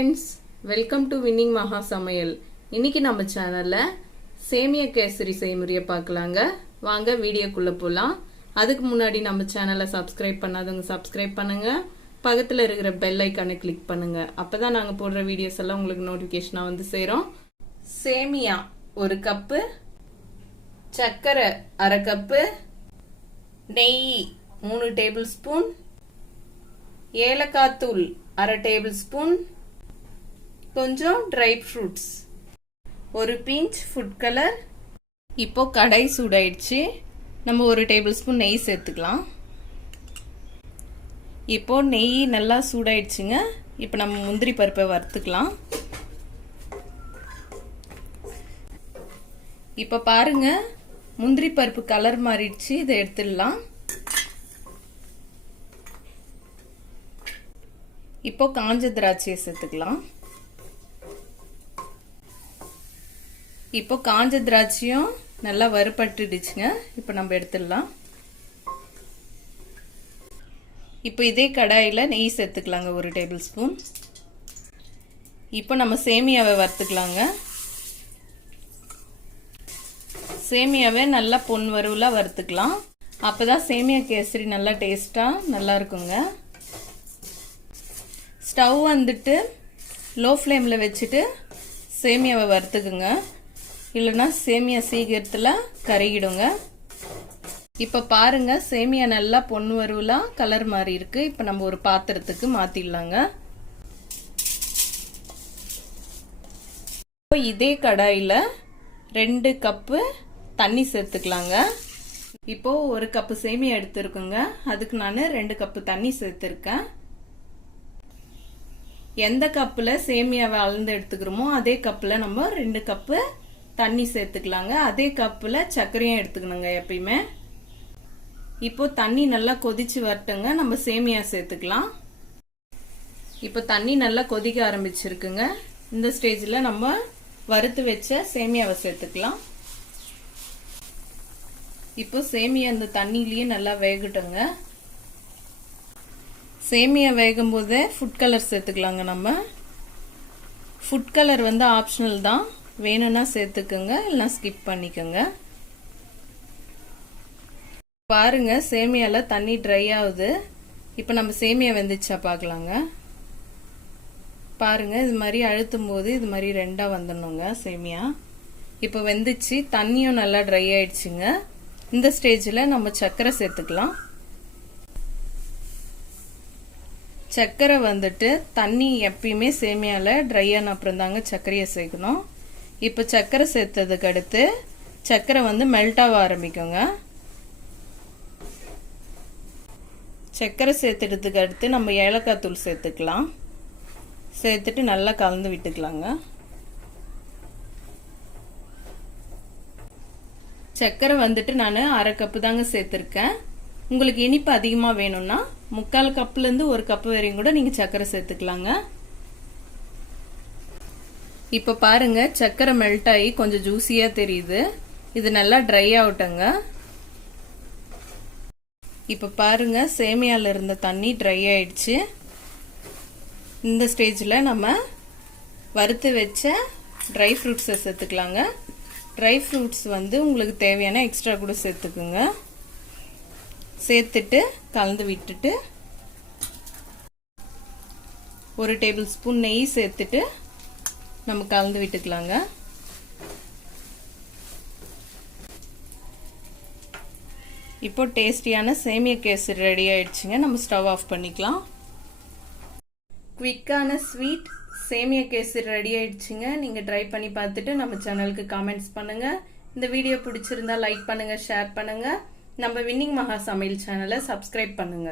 friends, welcome to winning maha samayal. இன்னைக்கு நம்ம சேனல்ல சேமியா கேசரி செய்முறையை பார்க்கலாங்க. வாங்க வீடியோக்குள்ள போலாம். அதுக்கு முன்னாடி நம்ம சேனலை சப்ஸ்கிரைப் பண்ணாதவங்க சப்ஸ்கிரைப் பண்ணுங்க. பக்கத்துல இருக்கிற பெல் ஐகானை கிளிக் பண்ணுங்க. அப்பதான் நாங்க போடுற வீடியோஸ் எல்லாம் உங்களுக்கு நோட்டிபிகேஷனா வந்து சேரும். சேமியா 1 கப்பு, சர்க்கரை 1/2 கப்பு, நெய் 3 டேபிள் ஸ்பூன், ஏலக்காய் தூள் 1/2 டேபிள் ஸ்பூன், கொஞ்சம் dry fruits, 1 pinch food colour. இப்போ கடாய் சூடாயிடுச்சு. நம்ம 1 டேபிள் ஸ்பூன் நெய் சேர்த்துக்கலாம். இப்போ நெய் நல்லா சூடாயிடுச்சுங்க. இப்போ நம்ம முந்திரி பருப்பை வறுத்துக்கலாம். இப்போ பாருங்க, முந்திரி பருப்பு கலர் மாறிடுச்சு. இதை எடுத்துடலாம். இப்போ காஞ்ச திராட்சையை சேர்த்துக்கலாம். இப்போ காஞ்ச திராட்சையும் நல்லா வறுபட்டுடுச்சுங்க. இப்போ நம்ம எடுத்துடலாம். இப்போ இதே கடாயில் நெய் சேர்த்துக்கலாங்க, 1 டேபிள் ஸ்பூன். இப்போ நம்ம சேமியாவை வறுத்துக்கலாங்க. சேமியாவை நல்லா பொன் வறுவலாக வறுத்துக்கலாம். அப்போதான் சேமியா கேசரி நல்லா டேஸ்டாக நல்லா இருக்குங்க. ஸ்டவ் வந்துட்டு லோ ஃப்ளேமில் வச்சுட்டு சேமியாவை வறுத்துக்குங்க. இல்லைன்னா சேமியா சீக்கிரத்தில் கருகிடுங்க. இப்போ பாருங்க, சேமியா நல்லா பொன் வறுவலாக கலர் மாறி இருக்கு. இப்போ நம்ம ஒரு பாத்திரத்துக்கு மாற்றிடலாங்க. இதே கடாயில் 2 கப்பு தண்ணி சேர்த்துக்கலாங்க. இப்போ 1 கப்பு சேமியா எடுத்துருக்குங்க. அதுக்கு நான் 2 கப்பு தண்ணி சேர்த்துருக்கேன். எந்த கப்பில் சேமியாவை அளந்து எடுத்துக்கிறோமோ அதே கப்பில் நம்ம 2 கப்பு தண்ணி சேர்த்துக்கலாங்க. அதே கப்பில் சர்க்கரையும் எடுத்துக்கணுங்க எப்பயுமே. இப்போ தண்ணி நல்லா கொதிச்சு வரட்டுங்க. நம்ம சேமியா சேர்த்துக்கலாம். இப்போ தண்ணி நல்லா கொதிக்க ஆரம்பிச்சிருக்குங்க. இந்த ஸ்டேஜில் நம்ம வறுத்து வச்ச சேமியாவை சேர்த்துக்கலாம். இப்போ சேமியா இந்த தண்ணியிலேயே நல்லா வேகட்டுங்க. சேமியா வேகும் போதே ஃபுட் கலர் சேர்த்துக்கலாங்க. நம்ம ஃபுட் கலர் வந்து ஆப்ஷனல் தான், வேணும்னா சேர்த்துக்கோங்க, இல்லைனா ஸ்கிப் பண்ணிக்கோங்க. பாருங்க, சேமியால தண்ணி ட்ரை ஆகுது. இப்போ நம்ம சேமியா வெந்துச்சா பார்க்கலாங்க. பாருங்க, இது மாதிரி அழுத்தும் போது இது மாதிரி 2ஆ வந்துடணுங்க சேமியா. இப்போ வெந்துச்சு, தண்ணியும் நல்லா ட்ரை ஆயிடுச்சுங்க. இந்த ஸ்டேஜில் நம்ம சர்க்கரை சேர்த்துக்கலாம். சர்க்கரை வந்துட்டு தண்ணி எப்பயுமே சேமியால ட்ரை ஆன அப்புறம் தாங்க சர்க்கரையை சேர்க்கணும். இப்போ சர்க்கரை சேர்த்ததுக்கு அடுத்து சர்க்கரை வந்து மெல்ட் ஆக ஆரம்பிக்குங்க. சர்க்கரை சேர்த்துட்டதுக்கு அடுத்து நம்ம ஏலக்காய் தூள் சேர்த்துக்கலாம். சேர்த்துட்டு நல்லா கலந்து விட்டுக்கலாங்க. சர்க்கரை வந்துட்டு நான் 1/2 கப்பு தாங்க சேர்த்துருக்கேன். உங்களுக்கு இனிப்பு அதிகமாக வேணும்னா 3/4 கப்லேருந்து 1 கப்பு வரையும் கூட நீங்கள் சர்க்கரை சேர்த்துக்கலாங்க. இப்போ பாருங்க, சர்க்கரை மெல்ட் ஆகி கொஞ்சம் ஜூஸியாக தெரியுது. இது நல்லா ட்ரை ஆகட்டுங்க. இப்போ பாருங்க, சேமியாவில் இருந்த தண்ணி ட்ரை ஆயிடுச்சு. இந்த ஸ்டேஜில் நம்ம வறுத்து வச்ச ட்ரை ஃப்ரூட்ஸை சேர்த்துக்கலாங்க. ட்ரை ஃப்ரூட்ஸ் வந்து உங்களுக்கு தேவையான எக்ஸ்ட்ரா கூட சேர்த்துக்குங்க. சேர்த்துட்டு கலந்து விட்டுட்டு 1 டேபிள் ஸ்பூன் நெய் சேர்த்துட்டு நம்ம கலந்து விட்டுக்கலாங்க. இப்போ டேஸ்டியான சேமியா கேசரி ரெடி ஆயிடுச்சுங்க. நம்ம ஸ்டவ் ஆஃப் பண்ணிக்கலாம். குவிக்கான ஸ்வீட் சேமியா கேசரி ரெடி ஆயிடுச்சுங்க. நீங்க ட்ரை பண்ணி பார்த்துட்டு நம்ம சேனலுக்கு கமெண்ட்ஸ் பண்ணுங்க. இந்த வீடியோ பிடிச்சிருந்தா லைக் பண்ணுங்க, ஷேர் பண்ணுங்க. நம்ம வின்னிங் மகா சமையல் சேனலை சப்ஸ்கிரைப் பண்ணுங்க.